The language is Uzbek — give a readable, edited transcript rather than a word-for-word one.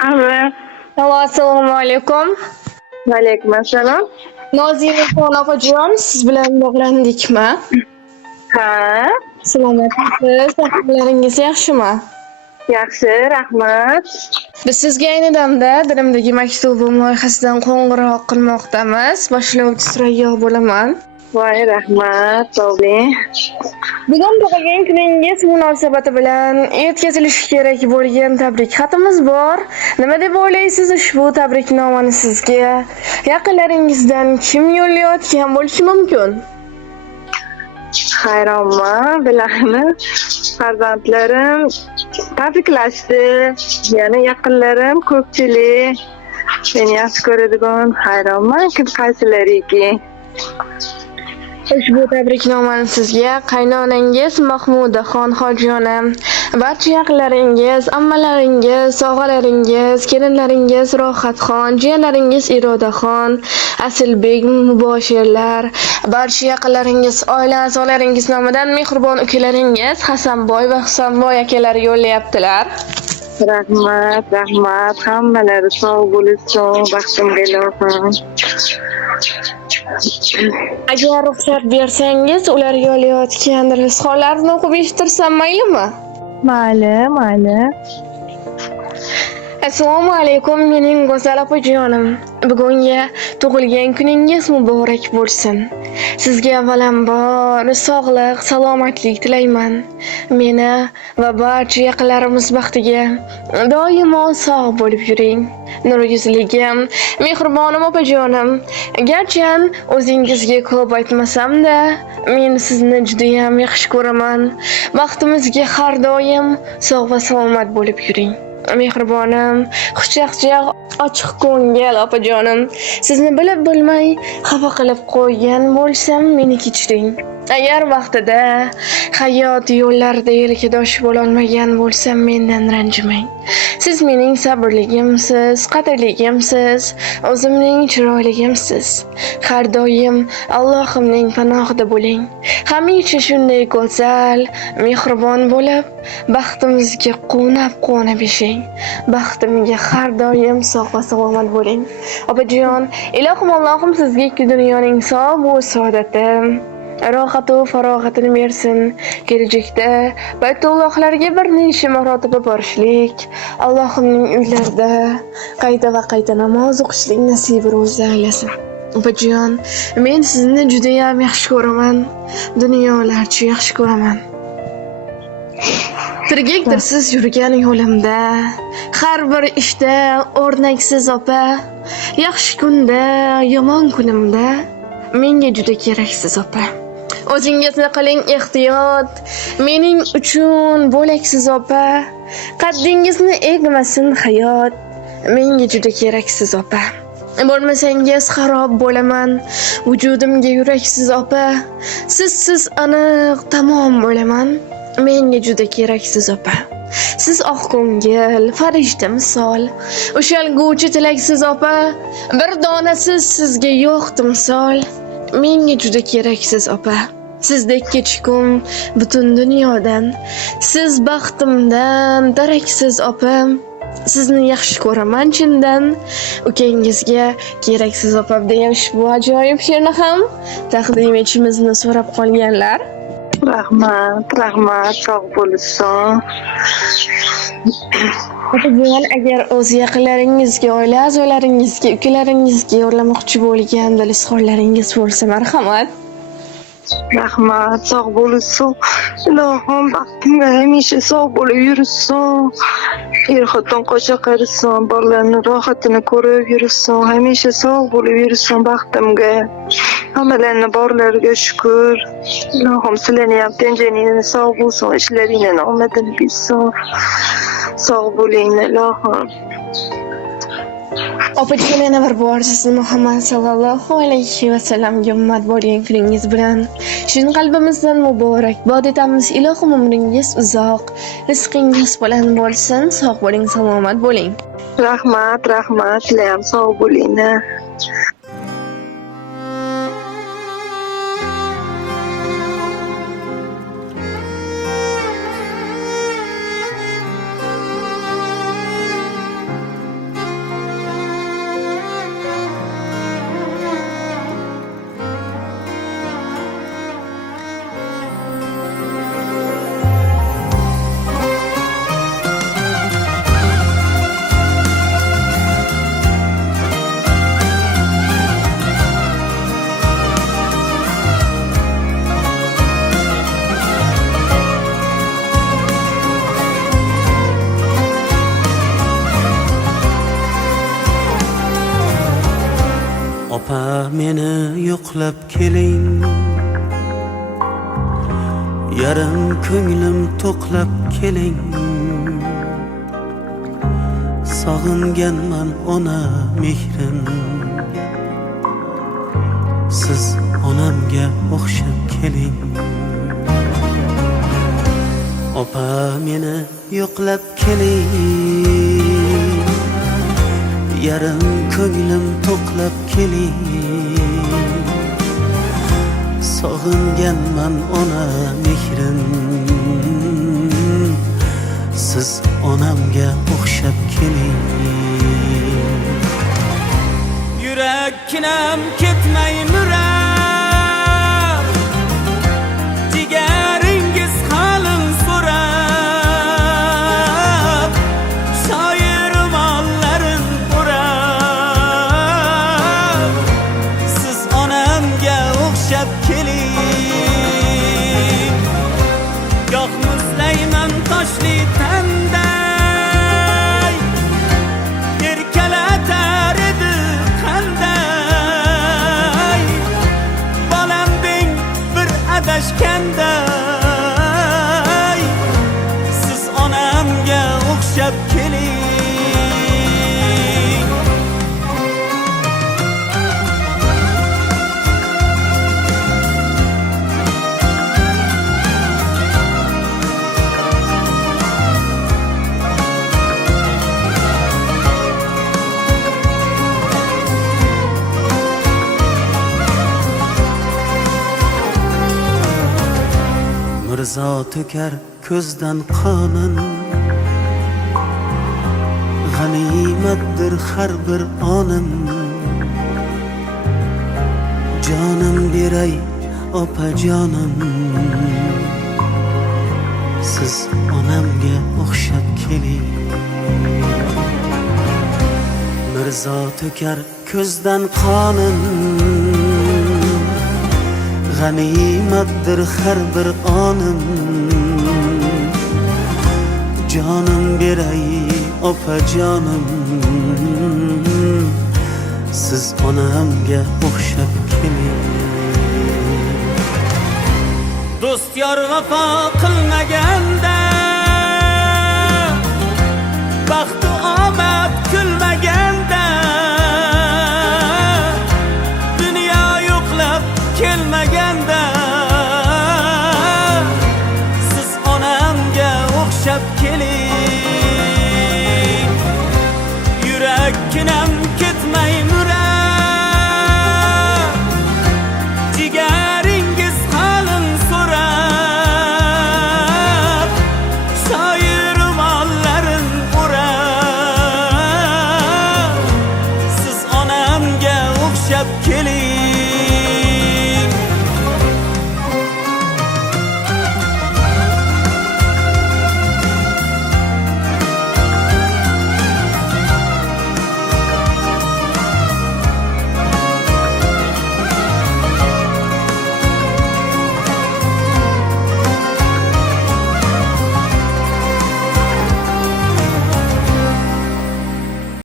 Alo. Alo, assalomu alaykum. Vaalaykum assalom. Noziraxon opajon, siz bilan bog'landikmi? Ha, Salomatlisiz, ahvollaringiz yaxshimi? yaxshi, rahmat. Biz sizga ayni damda dilimdagi maktubim loyihasidan qo'ng'iroq qilmoqdamiz. Boshlovchi Surayyo bo'laman. Voy, rahmat, sog' bo'ling. Bugun tug'ilgan kuningiz munosabati bilan yetkazilishi kerak bo'lgan tabrik xatimiz bor. Nima deb o'ylaysiz ushbu tabriknomani sizga yaqinlaringizdan kim yo'llayotgan bo'lishi mumkin? Hayronman, bilani farzandlarim tabriklashdi. Yana yaqinlarim ko'pchilik. Meni yaxshi ko'radigan hayronman, kim qaysilariki. Ushbu tabriknomani sizga qaynonangiz Mahmudaxon Hojiona, barcha yaqinlaringiz, ammalaringiz, og'alaringiz, kelinlaringiz Rohatxon, jiyanlaringiz Irodaxon, Asilbek, Muboshirlar, barcha yaqinlaringiz, oila a'zolaringiz nomidan mehribon ukalaringiz Hasanboy va Husanboy akalar yo'llayaptilar. Rahmat, rahmat. Hammalari sog' bo'lsin, baxtimga ilohim. Agar ruxsat bersangiz, ular yo'llayotgan rizqonlarni o'qib eshittirsam maylimi? Mayli. Assalomu alaykum mening go'zal opajonim. Bugungi tug'ilgan kuningiz muborak bo'lsin. Sizga avvalambor sog'lik, salomatlik tilayman. Meni va barcha yaqinlarimiz baxtiga doimo sog' bo'lib yuring. Nur yuzligim, mehribonim opajonim. Garchi o'zingizga ko'p aytmasam-da, men sizni juda ham yaxshi ko'raman. Baxtimizga har doim sog' va salomat bo'lib yuring. Mehribonim, xushchaqchaq, ochiq ko'ngil opajonim. Sizni bilib bilmay xafa qilib qo'ygan bo'lsam, meni kechiring. Agar vaqtida hayot yo'llarida yelkadosh bo'la olmagan bo'lsam, mendan ranjimang. Siz mening sabrligimsiz, qadrligimsiz, o'zimning chiroyligimsiz. Har doim Allohimning panohida bo'ling. Hamisha shunday go'zal, mehribon bo'lib, baxtimizga quvonab yashang. Baxtimga har doim sog' va salomat bo'ling. Opajon, ilohim Allohim sizga ikki dunyoning sog' va saodati, rohatu farog'atini bersin. Kelajakda Baytullohlarga bir necha marotaba borishlik, Allohimning uylarida qayta va qayta namoz o'qishlik nasibini o'zi aylasin. Opajon, men sizni juda ham yaxshi ko'raman. Dunyolarcha yaxshi ko'raman. Tirgakdirsiz yurgan yo'limda, har bir ishda o'rnaksiz opa. Yaxshi kunda, yomon kunimda menga juda keraksiz opa. O'zingizni qiling ehtiyot, mening uchun bo'laksiz opa. Qaddingizni egmasin hayot, menga juda keraksiz opa. Bo'lmasangiz xarob bo'laman, vujudimga yuraksiz opa. Sizsiz aniq tamom bo'laman, menga juda keraksiz opa. Siz oq ko'ngil, farishta misol, ushalguvchi tilaksiz opa. Bir donasiz sizga yo'q timsol, menga juda keraksiz opa. Sizdek kechkum butun dunyodan, siz baxtimdan daraksiz opa. Sizni yaxshi ko'raman chindan, ukangizga keraksiz opa degan ushbu ajoyib she'rni ham taqdim etishimizni so'rab qolganlar. Rahmat, sog' bo'lsin. Opajon, agar o'z yaqinlaringizga, oila a'zolaringizga, ukalaringizga yo'llamoqchi bo'lgan rizqonlaringiz bo'lsa, marhamat. Rahmat, sog' bo'lsin. Ilohim baxtimga hamisha sog' bo'lib yursin. Er-xotin qo'sha qilsin, bolalarning rohatini ko'rib yursin. Hamisha sog' bo'lib yursin baxtimga. Hammalarning borlariga shukr. Ilohim sizlarni ham tenjingizni sog' bo'lsin, ishlaringni omadini bersin. Sog' bo'ling ilohim. Opajon, yana bir bor sizni Muhammad sallallohu alayhi va sallamga ummat bo'lgan kuningiz bilan chin qalbimizdan muborakbod etamiz. Ilohim umringiz uzoq, rizqingiz bilan bo'lsin. Sog' bo'ling, salomat bo'ling. Rahmat, sizlar ham sog' bo'linglar. meni yo'qlab keling, yarim ko'nglim to'qlab keling. Sog'inganman ona mehrin, siz onamga o'xshab keling. Opa meni yo'qlab keling, yarim ko'nglim to'qlab keling. Sog'inganman ona mehrin, siz onamga o'xshab keling. Yurakkinam ketmay nurar, jigaringiz qalin so'rab, shoir mollarin o'rab, siz onamga o'xshab keling. Goh muzlayman toshli tanday, erkalatar edi qanday, bolam deng bir adashganday, siz onamga o'xshab keling. Mirzo to'kar ko'zdan qonin, g'animatdir har bir onim. Jonim beray opa jonim, siz onamga o'xshab keling. Mirzo to'kar ko'zdan qonin, g'animatdir har bir onim. Jonim beray opa jonim, siz onamga o'xshab keling. Do'st yor vafo qilmaganda